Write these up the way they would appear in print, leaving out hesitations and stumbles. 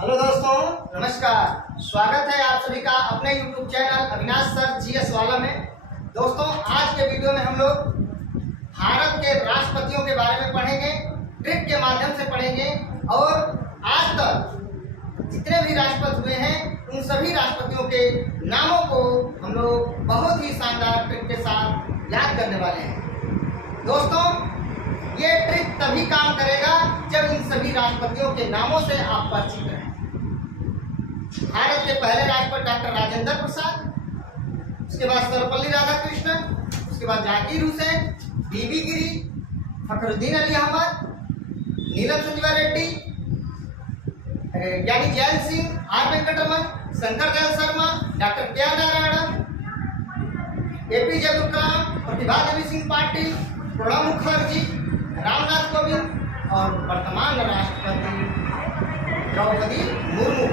Hello दोस्तों, नमस्कार। स्वागत है आप सभी का अपने YouTube channel Avinash sir GS वाला में। दोस्तों, आज के वीडियो में हम लोग भारत के राष्ट्रपतियों के बारे में पढ़ेंगे, ट्रिक के माध्यम से पढ़ेंगे और आज तक जितने भी राष्ट्रपति हुए हैं उन सभी राष्ट्रपतियों के नामों को हम लोग बहुत ही शानदार ट्रिक के साथ याद करने वाले हैं। दोस्तों, ये ट्रिक तभी काम करेगा जब इन सभी राष्ट्रपतियों के नामों से आप परिचित रहें। भारत के पहले राष्ट्रपति डॉक्टर राजेंद्र प्रसाद, उसके बाद सर्वपल्ली राधाकृष्णन, उसके बाद जाकिर हुसैन, बीबी गिरी, फखरुद्दीन अली अहमद, नीलम संजीवा रेड्डी, ज्ञानी जैन सिंह, आर वेंकटरमन, शंकर दयाल शर्मा, डॉक्टर के नारायण, एपीजे अब्दुल कलाम, प्रतिभा देवी सिंह पाटिल, प्रणब मुखर्जी, रामनाथ कोविंद और वर्तमान राष्ट्रपति द्रौपदी मुर्मू।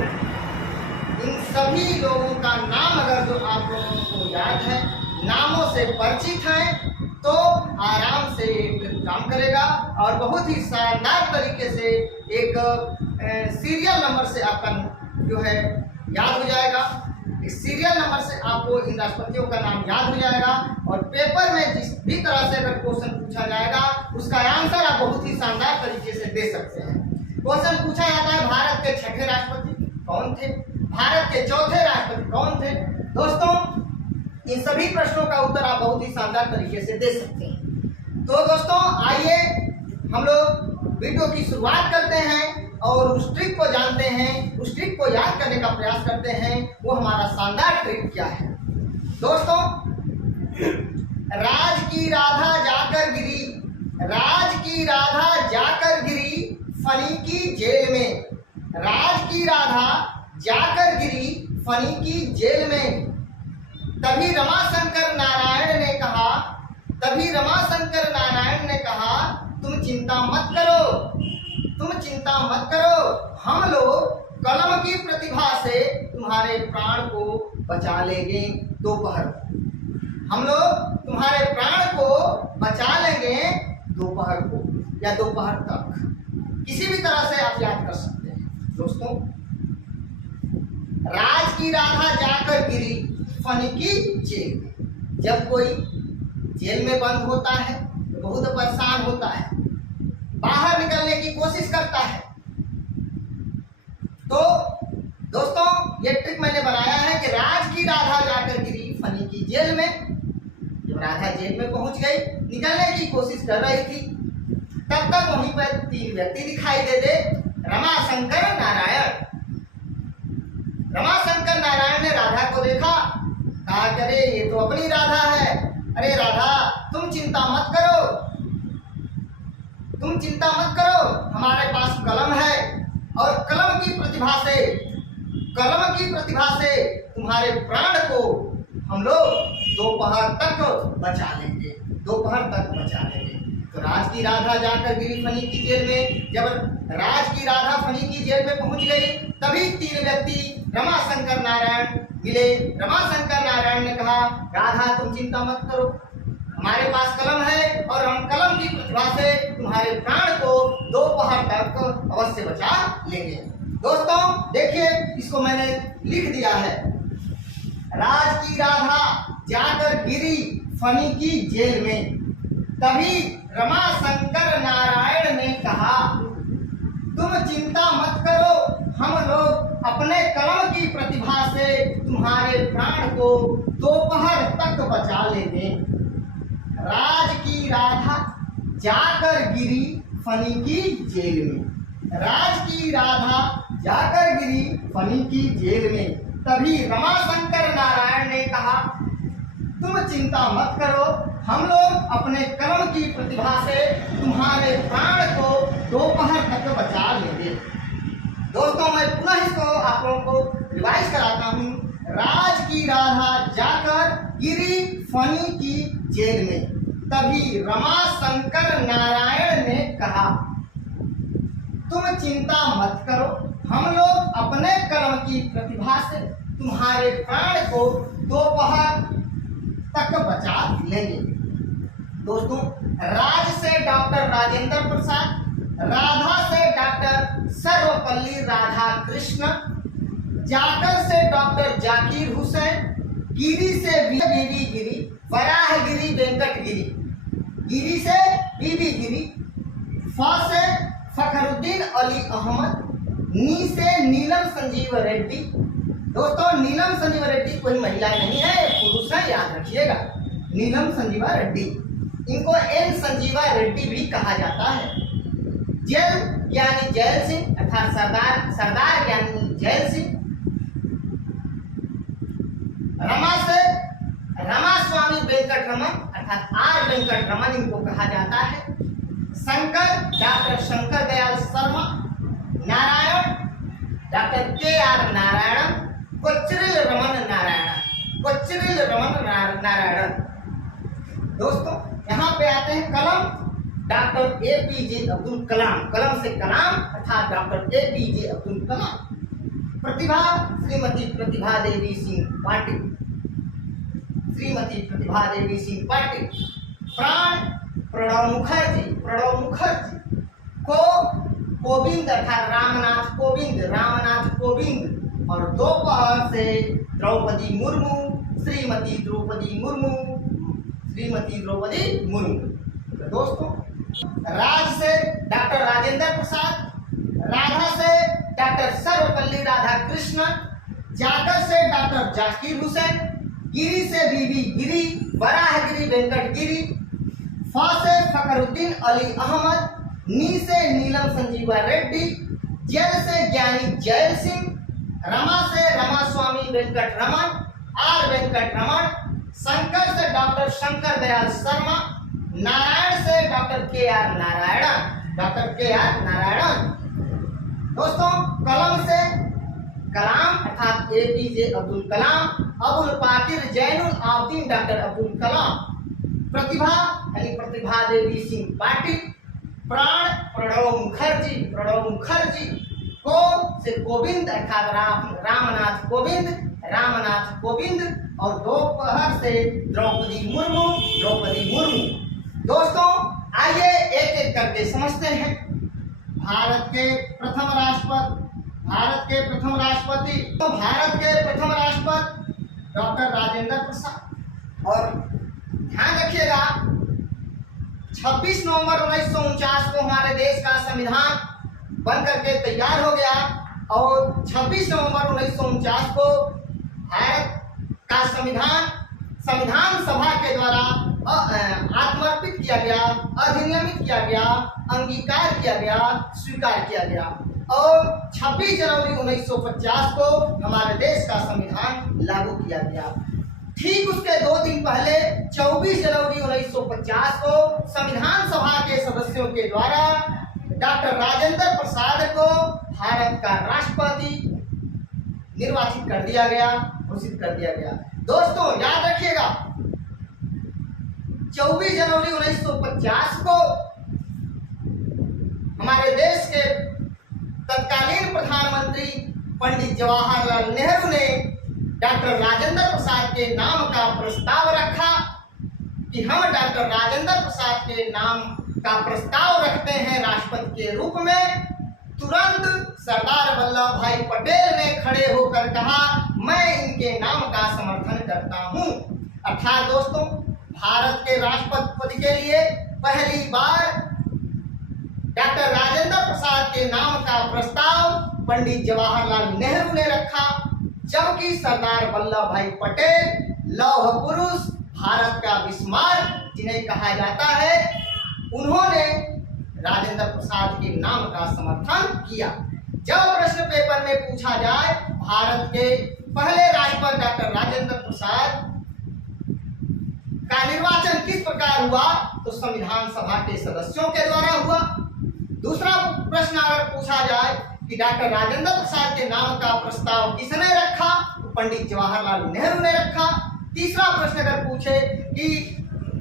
इन सभी लोगों का नाम अगर जो आप लोगों को याद है, नामों से परिचित हैं, तो आराम से एक काम करेगा और बहुत ही शानदार तरीके से एक सीरियल नंबर से आपका जो है याद हो जाएगा। इस सीरियल नंबर से आपको इन राष्ट्रपतियों का नाम याद हो जाएगा और पेपर में जिस भी तरह से अगर क्वेश्चन पूछा जाएगा उसका आंसर आप बहुत ही शानदार तरीके से दे सकते हैं। क्वेश्चन पूछा जाता है, भारत के छठे राष्ट्रपति कौन थे, भारत के चौथे राष्ट्रपति कौन थे। दोस्तों, इन सभी प्रश्नों का उत्तर आप बहुत ही शानदार तरीके से दे सकते हैं। तो दोस्तों, आइए हम लोग वीडियो की शुरुआत करते हैं और उस ट्रिक को जानते हैं, उस ट्रिक को याद करने का प्रयास करते हैं। वो हमारा शानदार ट्रिक क्या है। दोस्तों, राज की राधा जाकर गिरी, राज की राधा जाकर गिरी फनी की जेल में, राज की राधा जाकर गिरी फनी की जेल में। तभी रमाशंकर नारायण ने कहा, तभी रमाशंकर नारायण ने कहा, तुम चिंता मत करो, तुम चिंता मत करो, हम लोग कलम की प्रतिभा से तुम्हारे प्राण को बचा लेंगे दोपहर, हम लोग तुम्हारे प्राण को बचा लेंगे दोपहर को या दोपहर तक। किसी भी तरह से आप याद कर सकते हैं। दोस्तों, राज की राधा जाकर गिरी फनी की जेल में। जब कोई जेल में बंद होता है तो बहुत परेशान होता है, बाहर निकलने की कोशिश करता है। तो दोस्तों, ये ट्रिक मैंने बनाया है कि राज की राधा जाकर गिरी फनी की जेल में। जब राधा जेल में पहुंच गई, निकलने की कोशिश कर रही थी, तब तक वहीं पर तीन व्यक्ति दिखाई दे रमाशंकर नारायण। रमाशंकर नारायण ने राधा को देखा, कहा, अरे ये तो अपनी राधा है, अरे राधा तुम चिंता मत करो, तुम चिंता मत करो, हमारे पास कलम है और कलम की प्रतिभा से, कलम की प्रतिभा से तुम्हारे प्राण को हम लोग दोपहर तक बचा लेंगे, दोपहर तक बचा लेंगे। तो राज की राधा जाकर गिरी फनी की जेल में। जब राज की राधा फनी की जेल में पहुंच गई, तभी तीन व्यक्ति रमाशंकर नारायण मिले। रमाशंकर नारायण ने कहा, राधा तुम चिंता मत करो, हमारे पास कलम है और हम कलम की प्रतिभा से तुम्हारे प्राण को दोपहर तक अवश्य बचा लेंगे। दोस्तों देखिए, इसको मैंने लिख दिया है, राज की राधा जाकर गिरी फनी की जेल में। तभी रमाशंकर नारायण ने कहा, तुम चिंता मत करो, हम लोग अपने कलम की प्रतिभा से तुम्हारे प्राण को दोपहर तक बचा लेंगे। राज की राधा जाकर गिरी फनी की जेल में, राज की राधा जाकर गिरी फनी की जेल में। तभी रमाशंकर नारायण ने कहा, तुम चिंता मत करो, हम लोग अपने कलम की प्रतिभा से तुम्हारे प्राण को दोपहर तक बचा लेंगे। दोस्तों, मैं पुनः इसको आप लोगों को रिवाइज कराता हूँ। राज की राधा जाकर गिरी फनी की जेल में। तभी रमाशंकर नारायण ने कहा, तुम चिंता मत करो, हम लोग अपने कलम की प्रतिभा से तुम्हारे प्राण को दोपहर तक बचा लेंगे। दोस्तों, राज से डॉक्टर राजेंद्र प्रसाद, राधा से डॉक्टर सर्वपल्ली राधाकृष्ण, जाकर से डॉक्टर जाकिर हुसैन, गिरी से बीबी गिरी, वराहगिरी वेंकटगिरी, गिरी से बीबी गिरी, फ से फखरुद्दीन अली अहमद, नी से नीलम संजीव रेड्डी। दोस्तों नीलम संजीव रेड्डी कोई महिला नहीं है, पुरुष है, याद रखिएगा। नीलम संजीवा रेड्डी, इनको एन संजीवा रेड्डी भी कहा जाता है। जैल यानी जैल सिंह अर्थात सरदार यानी जैल सिंह। रमा से रामास्वामी वेंकट रमन अर्थात आर वेंकट रमन इनको कहा जाता है। Shankar doctor Shankar Dayal Sharma. Narayan doctor KR Narayan. Kocheril Raman Narayan, Kocheril Raman Narayan. दोस्तों यहाँ पे आते हैं कलम, डॉक्टर APJ अब्दुल कलाम, कलम से कलाम अर्थात डॉक्टर APJ अब्दुल कलाम। प्रतिभा श्रीमती प्रतिभा देवी सिंह पाटिल, श्रीमती प्रतिभा देवी सिंह पाटिल। प्राण प्रणव मुखर्जी, प्रणव मुखर्जी। कोविंद अर्थात रामनाथ कोविंद, रामनाथ कोविंद। और दोपहर से द्रौपदी मुर्मू, श्रीमती द्रौपदी मुर्मू, श्रीमती द्रौपदी मुर्मू। तो दोस्तों राज से डॉक्टर राजेंद्र प्रसाद, राधा से डॉक्टर सर्वपल्ली राधाकृष्ण, जाकर से डॉक्टर जाकिर हुसैन, गिरी से बीबी गिरी, वराहगिरी वेंकटगिरी, फ से फखरुद्दीन अली अहमद, नी से नीलम संजीवा रेड्डी, जैल से ज्ञानी जैल सिंह, रमा से रामास्वामी वेंकट रमन, आर वेंकट रमन, शंकर से डॉक्टर शंकर दयाल शर्मा, नारायण से doctor KR Narayan, doctor KR Narayan. दोस्तों कलम से कलाम अर्थात APJ अब्दुल कलाम, अबुल पाकिर जैनुल आबदीन डॉक्टर अब्दुल कलाम। प्रतिभा यानी प्रतिभा देवी सिंह पाटिल। प्राण प्रणव मुखर्जी, प्रणव मुखर्जी। को से कोविंद अर्थात रामनाथ कोविंद, रामनाथ कोविंद। और दोपहर से द्रौपदी मुर्मू, द्रौपदी मुर्मू। दोस्तों आइए एक एक करके समझते हैं। भारत के प्रथम राष्ट्रपति, भारत के प्रथम राष्ट्रपति, तो भारत के प्रथम राष्ट्रपति डॉक्टर राजेंद्र प्रसाद। और ध्यान रखिएगा 26 नवंबर 1949 को हमारे देश का संविधान बन करके तैयार हो गया और 26 नवंबर 1949 को भारत का संविधान सभा के द्वारा आत्मर्पित किया गया, अधिनियमित किया गया, अंगीकार किया गया, स्वीकार किया गया। और 26 जनवरी 1950 को हमारे देश का संविधान लागू किया गया। ठीक उसके 2 दिन पहले 24 जनवरी 1950 को संविधान सभा के सदस्यों के द्वारा डॉक्टर राजेंद्र प्रसाद को भारत का राष्ट्रपति निर्वाचित कर दिया गया, घोषित कर दिया गया। दोस्तों याद रखिएगा 24 जनवरी 1950 को हमारे देश के तत्कालीन प्रधानमंत्री पंडित जवाहरलाल नेहरू ने डॉक्टर राजेंद्र प्रसाद के नाम का प्रस्ताव रखा कि हम डॉक्टर राजेंद्र प्रसाद के नाम का प्रस्ताव रखते हैं राष्ट्रपति के रूप में। तुरंत सरदार वल्लभ भाई पटेल ने खड़े होकर कहा मैं इनके नाम का समर्थन करता हूं। अर्थात दोस्तों भारत के राष्ट्रपति पद के लिए पहली बार डॉक्टर राजेंद्र प्रसाद के नाम का प्रस्ताव पंडित जवाहरलाल नेहरू ने रखा, जबकि सरदार वल्लभ भाई पटेल लौह पुरुष, भारत का बिस्मार्क जिन्हें कहा जाता है, उन्होंने राजेंद्र प्रसाद के नाम का समर्थन किया। जब प्रश्न पेपर में पूछा जाए भारत के पहले राष्ट्रपति डॉक्टर राजेंद्र प्रसाद का निर्वाचन किस प्रकार हुआ, तो संविधान सभा के सदस्यों के द्वारा हुआ। दूसरा प्रश्न अगर पूछा जाए कि डॉक्टर राजेंद्र प्रसाद के नाम का प्रस्ताव किसने रखा, तो पंडित जवाहरलाल नेहरू ने रखा। तीसरा प्रश्न अगर पूछे कि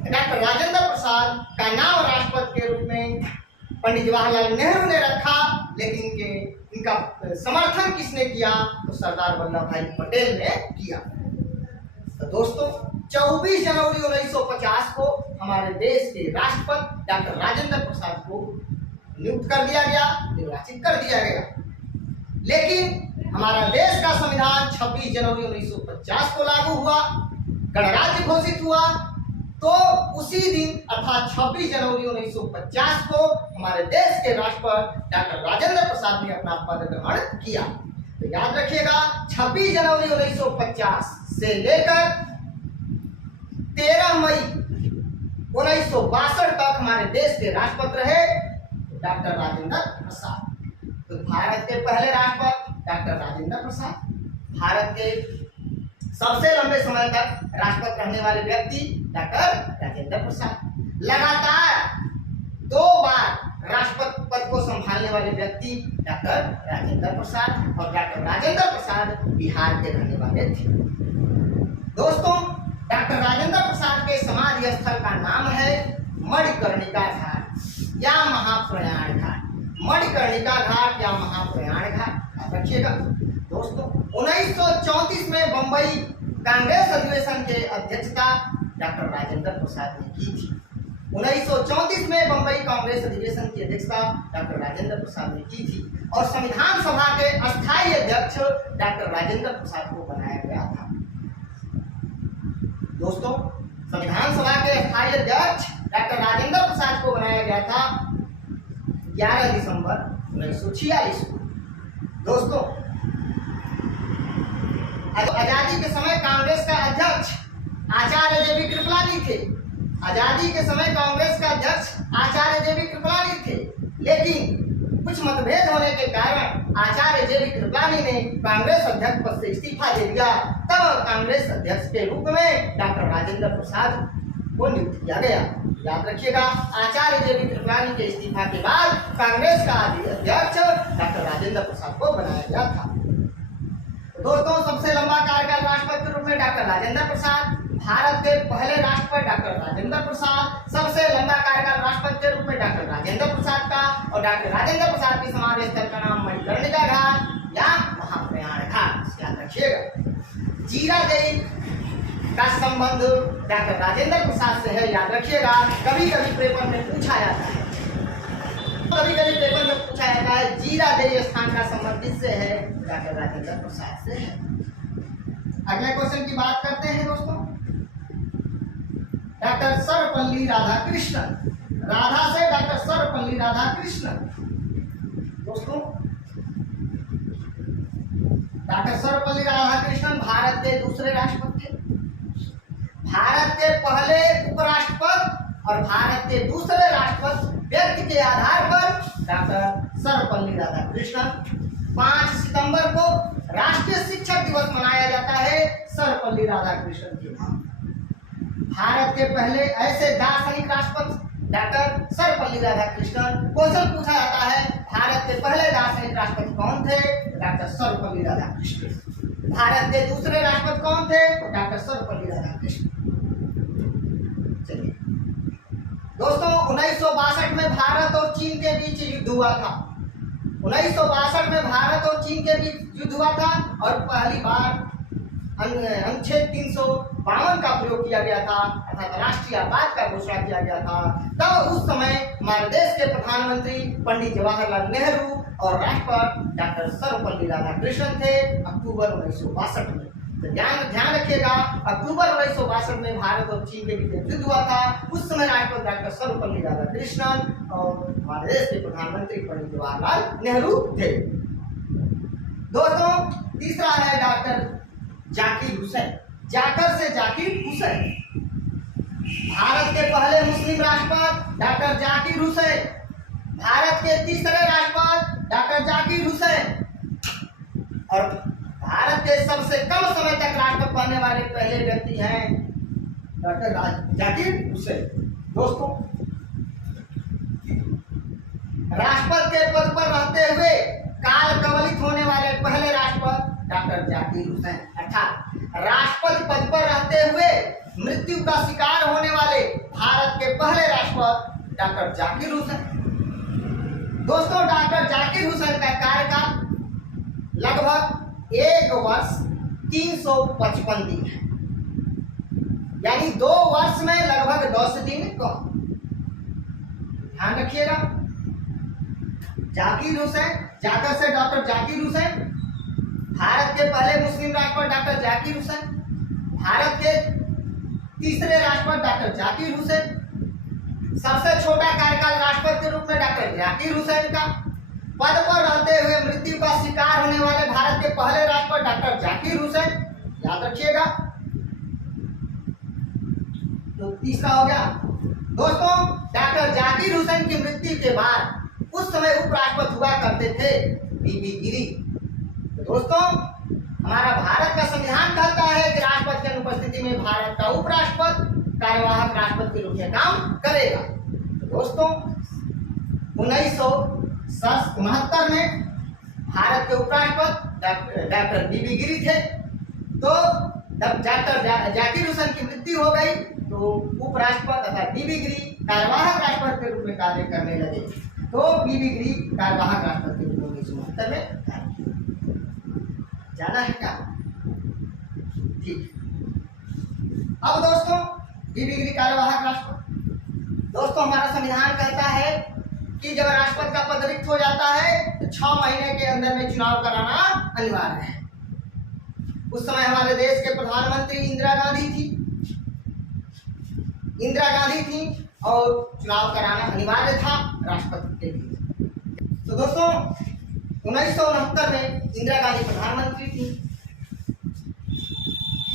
डॉक्टर राजेंद्र प्रसाद का नाम राष्ट्रपति के रूप में पंडित जवाहरलाल नेहरू ने रखा, लेकिन इनका समर्थन किसने किया, तो सरदार वल्लभ भाई पटेल ने किया। तो दोस्तों 24 जनवरी 1950 को हमारे देश के राष्ट्रपति डॉक्टर राजेंद्र प्रसाद को नियुक्त कर दिया गया, निर्वाचित कर दिया गया। लेकिन हमारा देश का संविधान 26 जनवरी 1950 को लागू हुआ, गणराज्य घोषित हुआ। तो उसी दिन अर्थात 26 जनवरी 1950 को हमारे देश के राष्ट्रपति डॉक्टर राजेंद्र प्रसाद ने अपना पद ग्रहण किया। तो याद रखिएगा 26 जनवरी 1950 से लेकर 13 मई 1962 तक हमारे देश के राष्ट्रपति रहे डॉक्टर राजेंद्र प्रसाद। तो भारत के पहले राष्ट्रपति डॉक्टर राजेंद्र प्रसाद, भारत के सबसे लंबे समय तक राष्ट्रपति रहने वाले व्यक्ति डॉक्टर राजेंद्र प्रसाद, लगातार 2 बार राष्ट्रपति पद को संभालने वाले व्यक्ति डॉक्टर राजेंद्र प्रसाद, और डॉक्टर राजेंद्र प्रसाद बिहार के रहने वाले थे। दोस्तों, डॉक्टर राजेंद्र प्रसाद के समाधि स्थल का नाम है मणिकर्णिका घाट या महाप्रयाण घाट। मणिकर्णिका घाट या महाप्रयाण घाट याद रखिएगा। दोस्तों, 1934 में बंबई कांग्रेस अधिवेशन के अध्यक्षता डॉक्टर राजेंद्र प्रसाद ने की थी। 1934 में बंबई कांग्रेस अधिवेशन की अध्यक्षता डॉक्टर राजेंद्र प्रसाद ने की थी और संविधान सभा के अस्थायी अध्यक्ष डॉक्टर राजेंद्र प्रसाद को बनाया गया था। दोस्तों, संविधान सभा के अस्थायी अध्यक्ष डॉक्टर राजेंद्र प्रसाद को बनाया गया था 11 दिसंबर 1946 को। दोस्तों, आजादी के समय कांग्रेस का अध्यक्ष आचार्य जेबी कृपलानी थे। आजादी के समय कांग्रेस का अध्यक्ष आचार्य जेबी कृपलानी थे, लेकिन कुछ मतभेद होने के कारण आचार्य जेबी कृपलानी ने कांग्रेस अध्यक्ष पद से इस्तीफा दे दिया। तब कांग्रेस अध्यक्ष के रूप में डॉक्टर राजेंद्र प्रसाद को नियुक्त किया गया। याद रखिएगा, आचार्य जेबी कृपलानी के इस्तीफा के बाद कांग्रेस का अध्यक्ष डॉक्टर राजेंद्र प्रसाद को बनाया गया था। दोस्तों, सबसे लंबा कार्यकाल राष्ट्रपति के रूप में डॉक्टर राजेंद्र प्रसाद, भारत के पहले राष्ट्रपति डॉक्टर राजेंद्र प्रसाद, सबसे लंबा कार्यकाल राष्ट्रपति के रूप में डॉक्टर राजेंद्र प्रसाद का, और डॉक्टर राजेंद्र प्रसाद की समाधि स्थल का नाम मणिकर्णिका घाट या महाप्रयाण घाट याद रखिएगा। जीरादेई का संबंध डॉक्टर राजेंद्र प्रसाद से है, याद रखिएगा। कभी कभी पेपर में पूछा जाता है, जीरादेई स्थान का संबंध किससे है? डॉक्टर राजेंद्र प्रसाद से है। अगले क्वेश्चन की बात करते हैं दोस्तों। डॉक्टर सर्वपल्ली राधाकृष्णन, राधा से डॉक्टर सर्वपल्ली राधाकृष्णन। दोस्तों, डॉक्टर सर्वपल्ली राधाकृष्णन भारत के दूसरे राष्ट्रपति, भारत के पहले उपराष्ट्रपति और भारत के दूसरे राष्ट्रपति व्यक्ति के आधार पर डॉक्टर सर्वपल्ली राधाकृष्णन। 5 सितंबर को राष्ट्रीय शिक्षक दिवस मनाया जाता है सर्वपल्ली राधाकृष्णन के नाम। भारत के पहले ऐसे दार्शनिक राष्ट्रपति डॉक्टर सर्वपल्ली राधाकृष्णन। क्वेश्चन पूछा जाता है, भारत के पहले दार्शनिक राष्ट्रपति कौन थे? डॉक्टर सर्वपल्ली राधाकृष्णन। भारत के दूसरे राष्ट्रपति कौन थे? डॉक्टर सर्वपल्ली राधाकृष्णन। चलिए दोस्तों, 1962 में भारत और चीन के बीच युद्ध हुआ था। 1962 में भारत और चीन के बीच युद्ध हुआ था और पहली बार अनुच्छेद 352 का प्रयोग किया गया था, अर्थात राष्ट्रीय आपात का घोषणा किया गया था। तब उस समय हमारे देश के प्रधानमंत्री पंडित जवाहरलाल नेहरू और राष्ट्रपति डॉक्टर सर्वपल्ली राधाकृष्णन थे अक्टूबर 1962 में। तो ध्यान रखिएगा, अक्टूबर 1962 में भारत और चीन के बीच युद्ध हुआ था। उस समय राष्ट्रपति डॉक्टर सर्वपल्ली राधाकृष्णन और हमारे देश के प्रधानमंत्री पंडित जवाहरलाल नेहरू थे। दोस्तों, तीसरा है डॉक्टर जाकिर हुसैन, जाकर से जाकिर हुसैन। भारत के पहले मुस्लिम राष्ट्रपति डॉक्टर जाकिर हुसैन, भारत के तीसरे राष्ट्रपति डॉक्टर जाकिर हुसैन और भारत के सबसे कम समय तक राष्ट्रपति बनने वाले पहले व्यक्ति हैं डॉक्टर जाकिर हुसैन। दोस्तों, राष्ट्रपति के पद पर रहते हुए काल कवलित होने वाले पहले राष्ट्रपति डॉक्टर जाकिर हुसैन, अर्थात राष्ट्रपति पद पर रहते हुए मृत्यु का शिकार होने वाले भारत के पहले राष्ट्रपति डॉक्टर जाकिर हुसैन। दोस्तों, डॉक्टर जाकिर हुसैन का कार्यकाल लगभग 1 वर्ष 355 दिन है, यानी 2 वर्ष में लगभग 10 दिन कम। ध्यान रखिएगा। जाकिर हुसैन, जाकर से डॉक्टर जाकिर हुसैन। भारत के पहले मुस्लिम राष्ट्रपति डॉक्टर जाकिर हुसैन। भारत के तीसरे राष्ट्रपति डॉक्टर जाकिर हुसैन। सबसे छोटा कार्यकाल राष्ट्रपति के रूप में डॉक्टर जाकिर हुसैन का। पद पर रहते हुए मृत्यु का शिकार होने वाले भारत के पहले राष्ट्रपति डॉक्टर जाकिर हुसैन, याद रखिएगा। तो तीसरा हो गया दोस्तों, डॉक्टर जाकिर हुसैन की मृत्यु के बाद उस समय उपराष्ट्रपति हुआ करते थे बीबी गिरी। तो दोस्तों, हमारा भारत का संविधान कहता है कि राष्ट्रपति की अनुपस्थिति में भारत का उपराष्ट्रपति कार्यवाहक राष्ट्रपति के रूप में काम करेगा। तो दोस्तों, 1969 में भारत के उपराष्ट्रपति डॉक्टर बीबी गिरी थे। तो जब डॉक्टर जाकिर हुसैन की मृत्यु हो गई तो उपराष्ट्रपति तथा बीबी गिरी कार्यवाहक राष्ट्रपति के रूप में कार्य करने लगे। तो बीबी गिरी कार्यवाहक राष्ट्रपति के रूप में 1969 में जाना है क्या? ठीक। अब दोस्तों, बीबी गिरी कार्यवाहक राष्ट्रपति। दोस्तों, हमारा संविधान कहता है कि जब राष्ट्रपति का पद रिक्त हो जाता है तो 6 महीने के अंदर में चुनाव कराना अनिवार्य है। उस समय हमारे देश के प्रधानमंत्री इंदिरा गांधी थी और चुनाव कराना अनिवार्य था राष्ट्रपति के लिए। तो दोस्तों, 1969 में इंदिरा गांधी प्रधानमंत्री थी,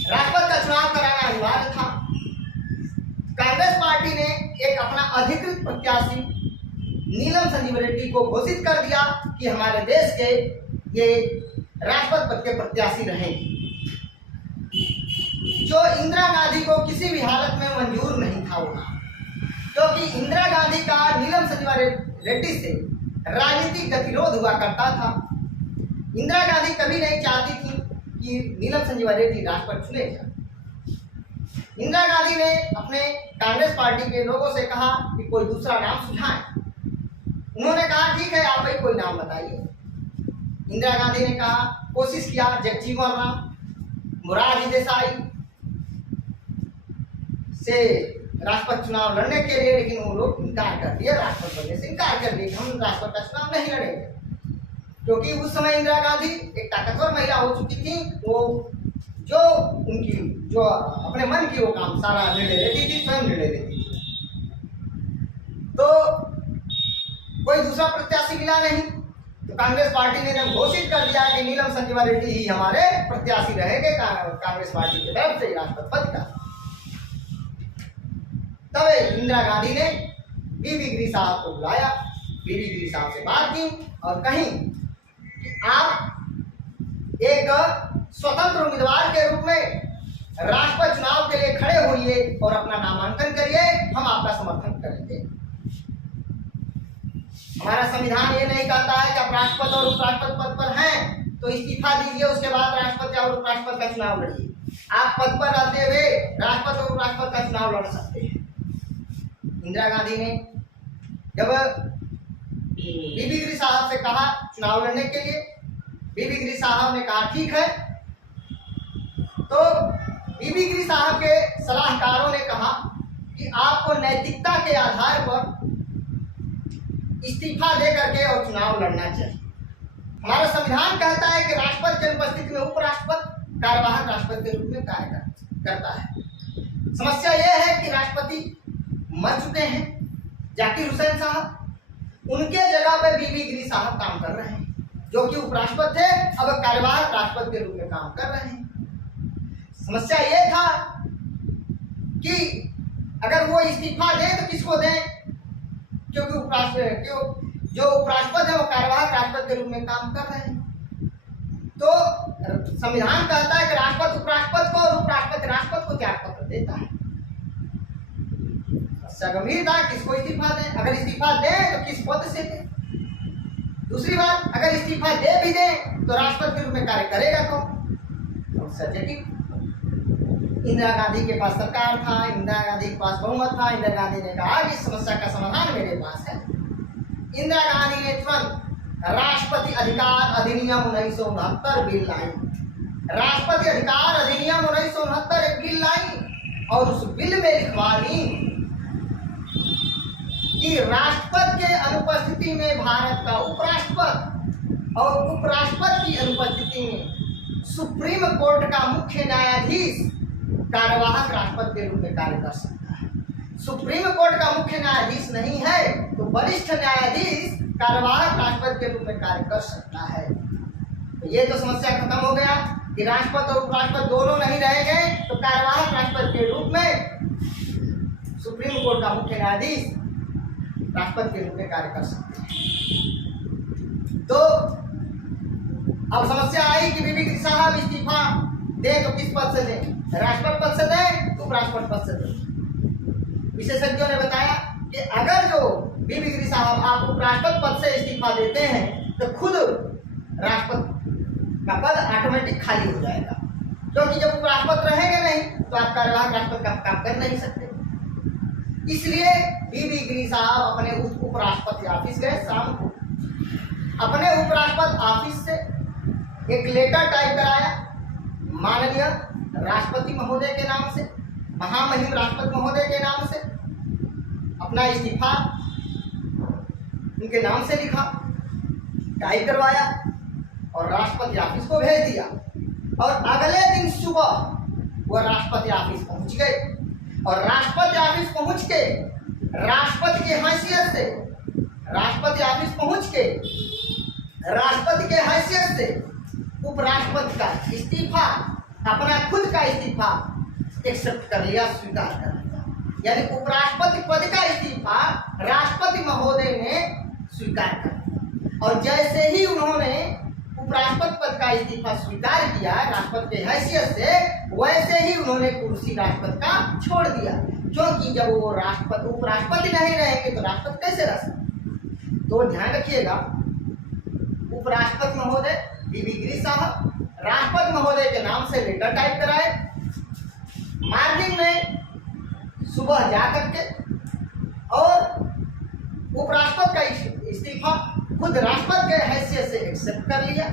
राष्ट्रपति का चुनाव कराना अनिवार्य था। कांग्रेस पार्टी ने एक अपना अधिकृत प्रत्याशी नीलम संजीव रेड्डी को घोषित कर दिया कि हमारे देश के ये राष्ट्रपति पद के प्रत्याशी रहेंगे, जो इंदिरा गांधी को किसी भी हालत में मंजूर नहीं था होना, क्योंकि इंदिरा गांधी का नीलम संजीव रेड्डी से राजनीतिक गतिरोध हुआ करता था। इंदिरा गांधी कभी नहीं चाहती थी कि नीलम संजीव रेड्डी राष्ट्रपति चुने जाए। इंदिरा गांधी ने अपने कांग्रेस पार्टी के लोगों से कहा कि कोई दूसरा नाम सुझाएं। उन्होंने कहा ठीक है, आप ही कोई नाम बताइए। इंदिरा गांधी ने कहा, कोशिश किया जगजीवन राम, मोरारजी देसाई से राष्ट्रपति चुनाव लड़ने के लिए, लेकिन वो लोग इनकार कर दिए, राष्ट्रपति बनने से इनकार कर दिए। हम राष्ट्रपति का चुनाव नहीं लड़ेंगे, क्योंकि उस समय इंदिरा गांधी एक ताकतवर महिला हो चुकी थी। वो जो अपने मन की वो काम सारा निर्णय लेती थी, स्वयं निर्णय लेती थी। तो कोई दूसरा प्रत्याशी मिला नहीं, तो कांग्रेस पार्टी ने जब घोषित कर दिया कि नीलम संजीव रेड्डी ही हमारे प्रत्याशी रहेंगे कांग्रेस पार्टी की तरफ से राष्ट्रपति पद का, तब इंदिरा गांधी ने बीबी गिरी साहब को बुलाया, बीबी गिरी साहब से बात की और कही कि आप एक स्वतंत्र उम्मीदवार के रूप में राष्ट्रपति चुनाव के लिए खड़े होइए और अपना नामांकन करिए, हम आपका समर्थन करेंगे। हमारा संविधान ये नहीं कहता है कि आप राष्ट्रपति और उपराष्ट्रपति पद पर हैं तो इस्तीफा दीजिए, उसके बाद राष्ट्रपति और उपराष्ट्रपति का चुनाव लड़िए। आप पद पर रहते हुए राष्ट्रपति और उपराष्ट्रपति का चुनाव लड़ सकते हैं। इंदिरा गांधी ने जब बीबी गिरी साहब से कहा चुनाव लड़ने के लिए, बीबी गिरी साहब ने कहा ठीक है। तो बीबी गिरी साहब के सलाहकारों ने कहा कि आपको नैतिकता के आधार पर इस्तीफा दे करके और चुनाव लड़ना चाहिए। हमारा संविधान कहता है कि राष्ट्रपति की अनुपस्थिति में उपराष्ट्रपति कार्यवाहक राष्ट्रपति के रूप में कार्य करता है। समस्या यह है कि राष्ट्रपति मर चुके हैं जाकिर हुसैन साहब, उनके जगह पे बीबी गिरी साहब काम कर रहे हैं, जो कि उपराष्ट्रपति थे, अब कार्यवाहक राष्ट्रपति के रूप में काम कर रहे हैं। समस्या ये था कि अगर वो इस्तीफा दें तो किसको दें, क्योंकि जो उपराष्ट्रपति है वो कार्यवाहक राष्ट्रपति के रूप में काम कर रहे हैं। तो संविधान कहता है कि राष्ट्रपति उपराष्ट्रपति को और उपराष्ट्रपति राष्ट्रपति को त्याग पत्र देता है। गंभीर था, किसको इस्तीफा दें, अगर इस्तीफा दें तो किस पद से दें। दूसरी बात, अगर इस्तीफा दे भी दें तो राष्ट्रपति के रूप में कार्य करेगा कौन? सचेत इंदिरा गांधी के पास सरकार था, इंदिरा गांधी के पास बहुमत था। इंदिरा गांधी ने कहा कि इस समस्या का समाधान मेरे पास है। इंदिरा गांधी ने तुरंत राष्ट्रपति अधिकार अधिनियम 1969 बिल लाई। राष्ट्रपति अधिकार अधिनियम 1969 एक बिल लाई और उस बिल में लिखवा ली कि राष्ट्रपति के अनुपस्थिति में भारत का उपराष्ट्रपति और उपराष्ट्रपति की अनुपस्थिति में सुप्रीम कोर्ट का मुख्य न्यायाधीश कार्यवाहक राष्ट्रपति के रूप में कार्य कर सकता है। सुप्रीम कोर्ट का मुख्य न्यायाधीश नहीं है तो वरिष्ठ न्यायाधीश कार्यवाहक राष्ट्रपति के रूप में कार्य कर सकता है। तो ये तो समस्या खत्म हो गया कि राष्ट्रपति और उपराष्ट्रपति दोनों नहीं रहेंगे तो कार्यवाहक राष्ट्रपति के रूप में सुप्रीम कोर्ट का मुख्य न्यायाधीश राष्ट्रपति के रूप में कार्य कर सकते हैं। तो अब समस्या आई कि बीबी गिरी साहब इस्तीफा दे तो किस पद से दें, राष्ट्रपति पद से दें तो उपराष्ट्रपति पद से दें। विशेषज्ञों ने बताया कि अगर जो बीबी गिरी साहब आप उपराष्ट्रपति पद से इस्तीफा देते हैं तो खुद राष्ट्रपति का पद ऑटोमेटिक खाली हो जाएगा, क्योंकि जब उपराष्ट्रपति रहेंगे नहीं तो आप कार्यवाहक राष्ट्रपति का काम कर नहीं सकते। इसलिए बीबी गिरी साहब अपने उपराष्ट्रपति ऑफिस गए शाम को, अपने उपराष्ट्रपति ऑफिस से एक लेटर टाइप कराया माननीय राष्ट्रपति महोदय के नाम से, महामहिम राष्ट्रपति महोदय के नाम से, अपना इस्तीफा उनके नाम से लिखा, टाइप करवाया और राष्ट्रपति ऑफिस को भेज दिया। और अगले दिन सुबह वो राष्ट्रपति ऑफिस पहुंच गए और राष्ट्रपति ऑफिस पहुंच के राष्ट्रपति की हैसियत से राष्ट्रपति ऑफिस पहुंच के राष्ट्रपति के हैसियत से उपराष्ट्रपति का इस्तीफा, अपना खुद का इस्तीफा एक्सेप्ट कर लिया, स्वीकार कर लिया। यानी उपराष्ट्रपति पद का इस्तीफा राष्ट्रपति महोदय ने स्वीकार कर लिया। और जैसे ही उन्होंने उपराष्ट्रपति पद का इस्तीफा स्वीकार किया राष्ट्रपति की हैसियत से, वैसे ही उन्होंने कुर्सी राष्ट्रपति का छोड़ दिया, क्योंकि जब वो राष्ट्रपति उपराष्ट्रपति नहीं रहेंगे तो राष्ट्रपति कैसे रह सकते। तो ध्यान रखिएगा, उपराष्ट्रपति महोदय बीबी गिरी साहब राष्ट्रपति महोदय के नाम से लेटर टाइप कराए, मॉर्निंग में सुबह जा करके और उपराष्ट्रपति का इस्तीफा खुद राष्ट्रपति के हैसियत से एक्सेप्ट कर लिया।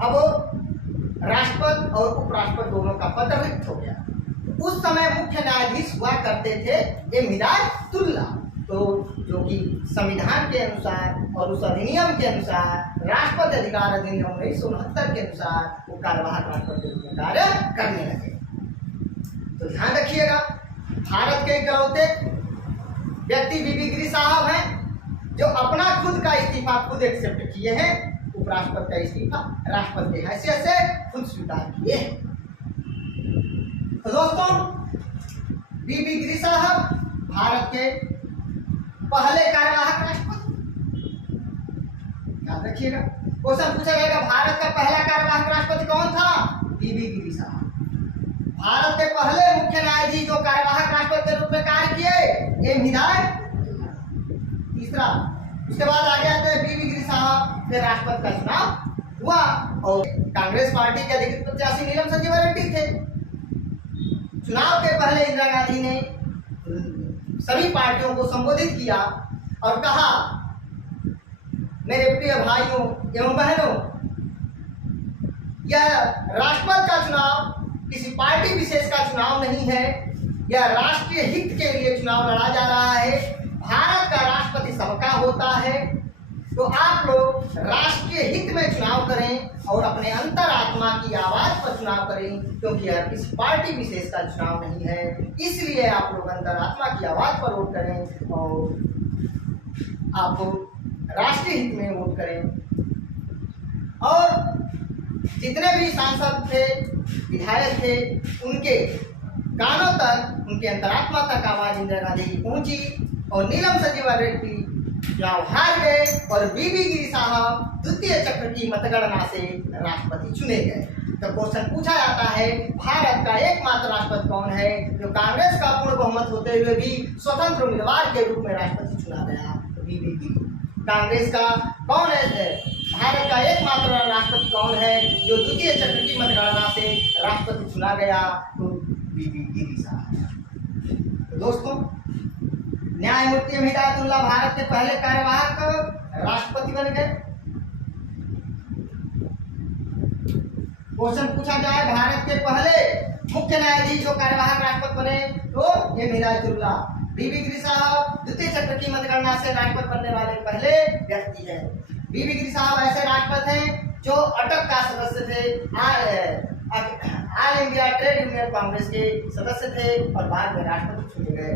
अब राष्ट्रपति और उपराष्ट्रपति दोनों का पद रिक्त हो गया। उस समय मुख्य न्यायाधीश हुआ करते थे एम हिदायतुल्ला, तो जो कि संविधान के अनुसार और उस अधिनियम के अनुसार राष्ट्रपति अधिकार अधिनियम 1969 के अनुसार वो कार्यवाहक राष्ट्रपति के रूप में कार्य करने लगे। तो ध्यान रखिएगा, भारत के इकलौते व्यक्ति बीबी गिरी साहब हैं जो अपना खुद का इस्तीफा खुद एक्सेप्ट किए हैं, उपराष्ट्रपति का इस्तीफा राष्ट्रपति की हैसियत से खुद स्वीकार किए हैं। तो दोस्तों, बीबी गिरी साहब भारत के पहले कार्यवाहक राष्ट्रपति, याद रखिएगा। क्वेश्चन पूछा जाएगा भारत का पहला कार्यवाहक राष्ट्रपति कौन था? बीबी गिरी साहब। भारत के पहले मुख्य न्यायाधीश जो कार्यवाहक राष्ट्रपति के रूप में कार्य किए एम हिदायत। तीसरा, उसके बाद आगे आते हैं बीबी गिरी साहब, फिर राष्ट्रपति का चुनाव हुआ और कांग्रेस पार्टी के अधिकृत प्रत्याशी नीलम संजीवा रेड्डी थे। चुनाव के पहले इंदिरा गांधी ने सभी पार्टियों को संबोधित किया और कहा, मेरे प्रिय भाइयों एवं बहनों, यह राष्ट्रपति का चुनाव किसी पार्टी विशेष का चुनाव नहीं है, यह राष्ट्रीय हित के लिए चुनाव लड़ा जा रहा है। भारत का राष्ट्रपति सबका होता है, तो आप लोग राष्ट्रीय हित में चुनाव करें और अपने अंतरात्मा की आवाज पर चुनाव करें, क्योंकि यह किसी पार्टी विशेष का चुनाव नहीं है। इसलिए आप लोग अंतरात्मा की आवाज पर वोट करें और आप राष्ट्रीय हित में वोट करें। और जितने भी सांसद थे, विधायक थे, उनके कानों तक, उनके अंतरात्मा तक आवाज इंदिरा गांधी की पहुंची और नीलम संजीवा रेड्डी चुनाव हार गए और बीबी गिरी साहब द्वितीय चक्र की मतगणना से राष्ट्रपति चुने गए। तो क्वेश्चन पूछा जाता है, भारत का एकमात्र राष्ट्रपति कौन है जो कांग्रेस का पूर्ण बहुमत होते हुए भी स्वतंत्र उम्मीदवार के रूप में राष्ट्रपति चुना गया? तो बीबी गिरी। कांग्रेस का कौन है? भारत का एकमात्र राष्ट्रपति कौन है जो द्वितीय चक्र की मतगणना से राष्ट्रपति चुना गया? तो बीबी गिरी साहब। तो दोस्तों, न्यायमूर्ति एम हिदायतुल्ला भारत के पहले कार्यवाहक राष्ट्रपति बन गए। क्वेश्चन पूछा जाए, भारत के पहले मुख्य न्यायाधीश जो कार्यवाहक राष्ट्रपति बने? तो एम हिदायतुल्ला। बीबी गिरी साहब द्वितीय चक्र की मतगणना से राष्ट्रपति बनने वाले पहले व्यक्ति हैं। बीबी गिरी साहब ऐसे राष्ट्रपति हैं जो अटक का सदस्य थे, all India trade union Congress के सदस्य थे और बाद में राष्ट्रपति चुने गए।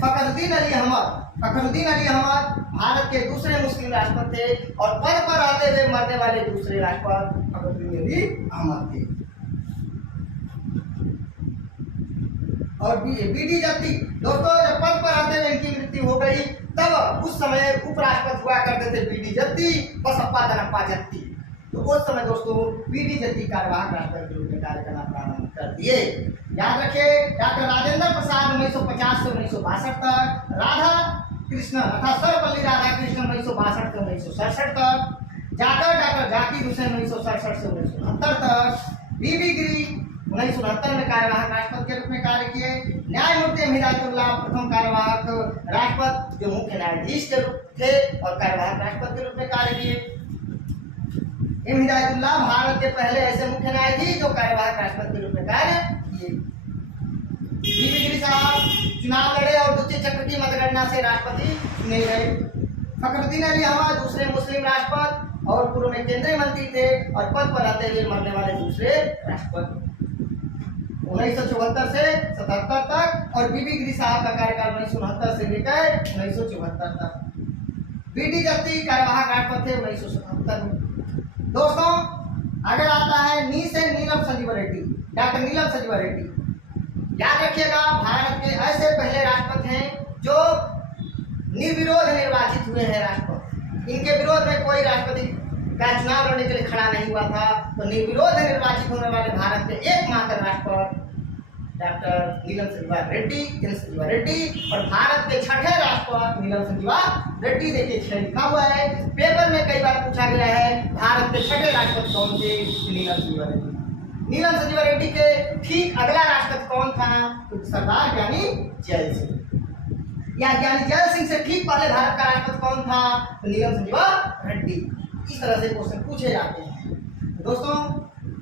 फखरुद्दीन अली अहमद भारत के दूसरे मुस्लिम राष्ट्रपति थे और पद पर रहते हुए मरने वाले दूसरे राष्ट्रपति फखरुद्दीन अली अहमद थे। और बीडी जत्ती दोस्तों, जब पद पर रहते हुए इनकी मृत्यु हो गई तब उस समय उपराष्ट्रपति हुआ करते थे बीडी जत्ती, बसप्पा दनप्पा जत्ती। तो उस समय दोस्तों बीडी जत्ती कार्यवाहक राष्ट्रपति के रूप में कार्य करना प्रारंभ कर दिए। याद रखिए, डॉक्टर राजेंद्र प्रसाद 1950 से 1962 तक, राधा कृष्णन अर्थात सर्वपल्ली राधाकृष्णन 1962 से 1967 तक, डॉक्टर जाकिर हुसैन 1967 से 1969 तक, बीबी गिरी 1969 में कार्यवाहक राष्ट्रपति के रूप में कार्य किए। न्यायमूर्ति हिदायतुल्लाह प्रथम कार्यवाहक राष्ट्रपति जो मुख्य न्यायाधीश के रूप थे और कार्यवाहक राष्ट्रपति के रूप में कार्य किए। हिदायतुल्लाह भारत के पहले ऐसे मुख्य न्यायाधीश जो कार्यवाहक राष्ट्रपति के रूप में कार्य किए। बीबी गिरी साहब चुनाव लड़े और द्वितीय चक्र की मतगणना से राष्ट्रपति चुने गए। फखरुद्दीन अली अहमद दूसरे मुस्लिम राष्ट्रपति और पूर्व में केंद्रीय मंत्री थे और पद पर रहते हुए मरने वाले दूसरे राष्ट्रपति 1974 से 77 तक और बीबी गिरी साहब का कार्यकाल 1969 से लेकर 1974 तक। बीडी जत्ती कार्यवाहक राष्ट्रपति थे 1977 में। दोस्तों अगर आता है नी से नीलम संजीव रेड्डी, डॉक्टर नीलम संजीव रेड्डी। याद रखिएगा, भारत के ऐसे पहले राष्ट्रपति हैं जो निर्विरोध निर्वाचित हुए हैं राष्ट्रपति। इनके विरोध में कोई राष्ट्रपति का चुनाव लड़ने के लिए खड़ा नहीं हुआ था। तो निर्विरोध निर्वाचित होने वाले भारत के एकमात्र राष्ट्रपति डॉक्टर नीलम संजीव रेड्डी और भारत के छठे राष्ट्रपति नीलम संजीव रेड्डी। देखिए लिखा हुआ है, पेपर में कई बार पूछा गया है भारत के छठे राष्ट्रपति कौन थे? नीलम संजीव रेड्डी। नीलम संजीव रेड्डी के ठीक अगला राष्ट्रपति कौन था? तो सरदार ज्ञानी जैल सिंह। या ज्ञानी जैल सिंह से ठीक पहले भारत का राष्ट्रपति कौन था? तो नीलम संजीव रेड्डी। इस तरह से क्वेश्चन पूछे जाते हैं। दोस्तों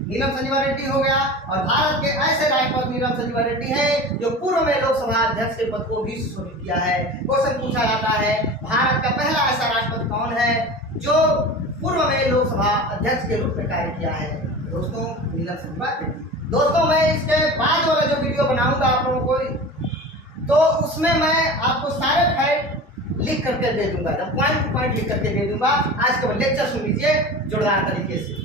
नीलम संजीव रेड्डी हो गया और भारत के ऐसे राष्ट्रपति नीलम संजीव रेड्डी हैं जो पूर्व में लोकसभा अध्यक्ष के पद को भी सुशोभित किया है। क्वेश्चन पूछा जाता है भारत का पहला ऐसा राष्ट्रपति कौन है जो पूर्व में लोकसभा अध्यक्ष के रूप में कार्य किया है? दोस्तों नीलम संजीव रेड्डी। दोस्तों मैं इसके बाद वाला जो वीडियो बनाऊंगा आप लोगों को, तो उसमें मैं आपको सारे फैक्ट लिख करके दे दूंगा, पॉइंट लिख करके दे दूंगा। आज का लेक्चर सुन लीजिए जोरदार तरीके से।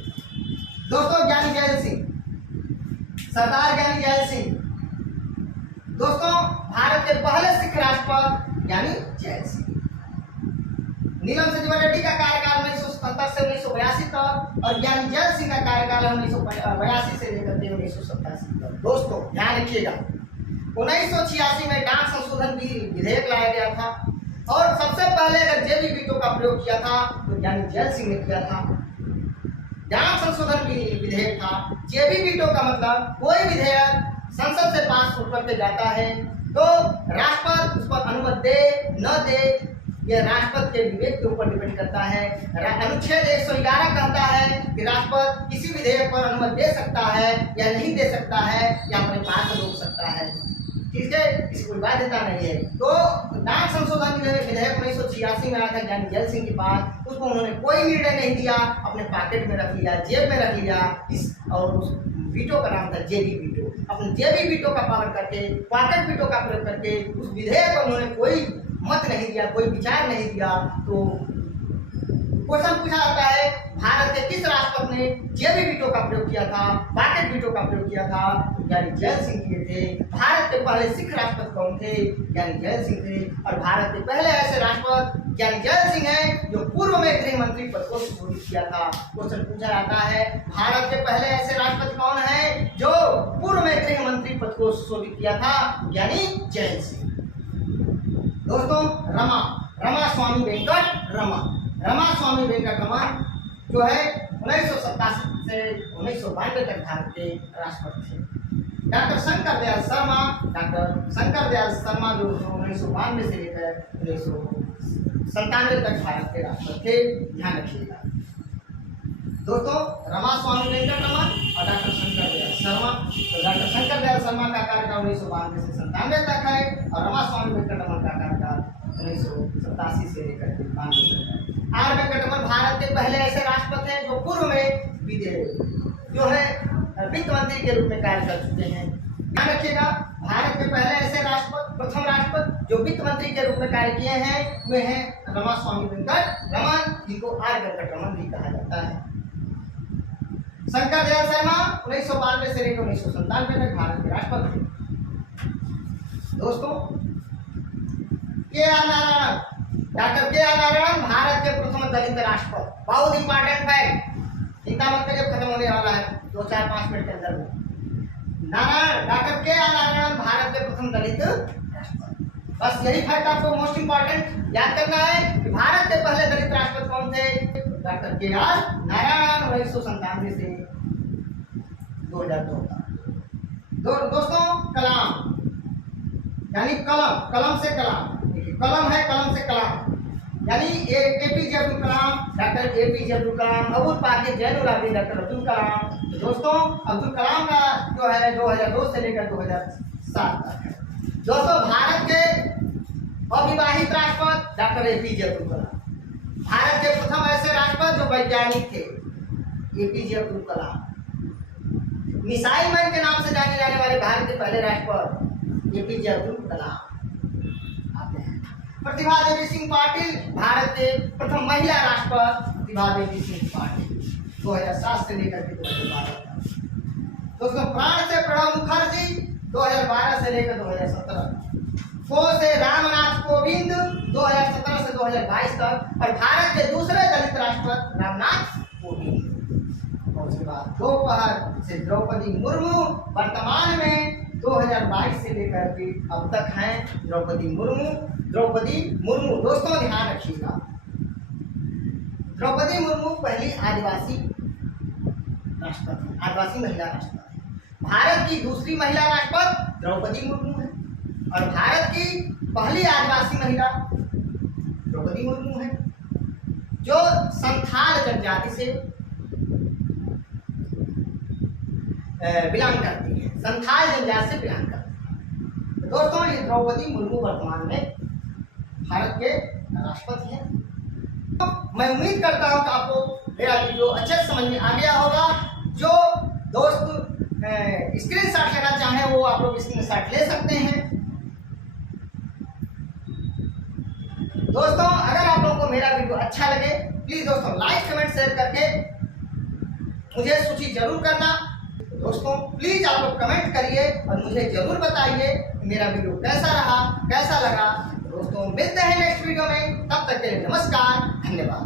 दोस्तों ज्ञानी जैल सिंह, सरदार ज्ञानी जैल सिंह। दोस्तों भारत के पहले सिख राष्ट्रपति ज्ञानी जैल सिंह। नीलम संजीव रेड्डी का कार्यकाल 1977 से 1982 तक और ज्ञानी जैल सिंह का कार्यकाल 1982 से लेकर 1987 तक। दोस्तों ध्यान रखिएगा, 1986 में डाक संशोधन विधेयक लाया गया था और सबसे पहले अगर जेबी वीटो का प्रयोग किया था तो ज्ञानी जैल सिंह ने किया था। डाक संशोधन विधेयक था। जेबी वीटो का मतलब कोई विधेयक संसद से पास होकर के जाता है तो राष्ट्रपति उस पर अनुमति दे न दे, यह राष्ट्रपति के विवेक के ऊपर डिपेंड करता है। अनुच्छेद 111 कहता है कि राष्ट्रपति किसी विधेयक पर अनुमति दे सकता है या नहीं दे सकता है या अपने पास रोक सकता है, ठीक है, इसकी कोई बाध्यता नहीं है। तो डाक संशोधन विधेयक 1986 में आया था ज्ञानी जैल सिंह के पास, उसको उन्होंने कोई निर्णय नहीं दिया, अपने पॉकेट में रख लिया, जेब में रख लिया। और उस वीटो का नाम था जेबी वीटो। अपने जेबी वीटो का पावर करके, पॉकेट वीटो का प्रयोग करके उस विधेयक पर उन्होंने कोई मत नहीं दिया, कोई विचार नहीं दिया। तो क्वेश्चन पूछा जाता है भारत के किस राष्ट्रपति ने जेबी वीटो का प्रयोग किया था, पॉकेट वीटो का प्रयोग किया था? ज्ञानी जैल सिंह किए थे। भारत के पहले सिख राष्ट्रपति कौन थे? ज्ञानी जैल सिंह थे। और भारत के पहले ऐसे राष्ट्रपति ज्ञानी जैल सिंह हैं जो पूर्व में गृह मंत्री पद को सुशोभित किया था। क्वेश्चन पूछा जाता है भारत के पहले ऐसे राष्ट्रपति कौन है जो पूर्व में गृह मंत्री पद को सुशोभित किया था? ज्ञानी जैल सिंह। दोस्तों रमा स्वामी वेंकट रमन जो है 1987 से 1992 तक भारत के राष्ट्रपति थे। डॉक्टर शंकर दयाल शर्मा जो 1992 से लेकर 1997 तक भारत के राष्ट्रपति थे। ध्यान रखिएगा दोस्तों, रमा स्वामी वेंकट रमन और डॉक्टर शंकर दयाल शर्मा। तो डॉक्टर शंकर दयाल शर्मा का कार्यकाल 1992 से 97 तक है और रमास्वामी वेंकटरमन का कार्यकाल 1987 से लेकर के 92 तक है। आर वेंकटरमन भारत के पहले ऐसे राष्ट्रपति हैं जो पूर्व में जो है वित्त मंत्री के रूप में कार्य कर चुके हैं। ध्यान रखिएगा, भारत के पहले ऐसे प्रथम राष्ट्रपति जो वित्त मंत्री के रूप में कार्य किए हैं वे हैं रमास्वामी वेंकटरमन, जिनको आर वेंकटरमन भी कहा जाता है। शंकर दयाल शर्मा 1992 से लेकर 1997 तक भारत के राष्ट्रपति। दोस्तों, डॉक्टर के आर नारायण भारत के प्रथम दलित राष्ट्रपति। बहुत इंपॉर्टेंट फैक्ट, चिंता मत करिए, खत्म होने वाला है 2-4-5 मिनट के अंदर में। डॉक्टर के आर नारायण भारत के प्रथम दलित राष्ट्रपति। बस यही फैक्ट आपको मोस्ट इंपॉर्टेंट याद करना है कि भारत के पहले दलित राष्ट्रपति कौन थे? डॉक्टर के आर नारायण 1997 से 2002 तक। दोस्तों, कलाम यानी कलम से कलाम, कलम है कलम से कलाम, यानी APJ Abdul Kalam, doctor APJ Abdul Kalam, Abul Pakir Zainul Abidin doctor Abdul Kalam. तो दोस्तों, अब्दुल कलाम का जो है 2002 से लेकर 2007 तक है। दोस्तों, भारत के अविवाहित राष्ट्रपति डॉक्टर एपीजे अब्दुल कलाम। भारत के प्रथम ऐसे राष्ट्रपति जो वैज्ञानिक थे APJ Abdul Kalam. Missile man के नाम से जाने जाने वाले भारत के पहले राष्ट्रपति एपीजे अब्दुल कलाम। प्रतिभा देवी सिंह पाटिल भारत के प्रथम महिला राष्ट्रपति। प्रतिभा देवी सिंह पाटिल 2007 से लेकर के 2012 तक। दोस्तों, प्राण से प्रणब मुखर्जी 2012 से लेकर 2017। को से रामनाथ कोविंद 2017 से 2022 तक और भारत के दूसरे दलित राष्ट्रपति रामनाथ कोविंद। और उसके बाद दोपहर से द्रौपदी मुर्मू वर्तमान में 2022 से लेकर के अब तक हैं द्रौपदी मुर्मू। दोस्तों, ध्यान रखिएगा, द्रौपदी मुर्मू पहली आदिवासी राष्ट्रपति, आदिवासी महिला राष्ट्रपति। भारत की दूसरी महिला राष्ट्रपति द्रौपदी मुर्मू है और भारत की पहली आदिवासी महिला द्रौपदी मुर्मू है, जो संथाल जनजाति से बिलोंग करती है, संथाल जनजाति से बिलोंग करती है। दोस्तों, ये द्रौपदी मुर्मू वर्तमान में भारत के राष्ट्रपति हैं। तो मैं उम्मीद करता हूं कि आपको मेरा वीडियो अच्छे से समझ में आ गया होगा। जो दोस्त स्क्रीनशॉट लेना चाहें वो आप लोग स्क्रीनशॉट ले सकते हैं। दोस्तों, अगर आप लोगों को मेरा वीडियो अच्छा लगे प्लीज दोस्तों लाइक कमेंट शेयर करके मुझे सूची जरूर करना। दोस्तों, प्लीज आप लोग कमेंट करिए और मुझे जरूर बताइए मेरा वीडियो कैसा रहा, कैसा लगा। दोस्तों, मिलते हैं नेक्स्ट वीडियो में, तब तक के लिए नमस्कार, धन्यवाद।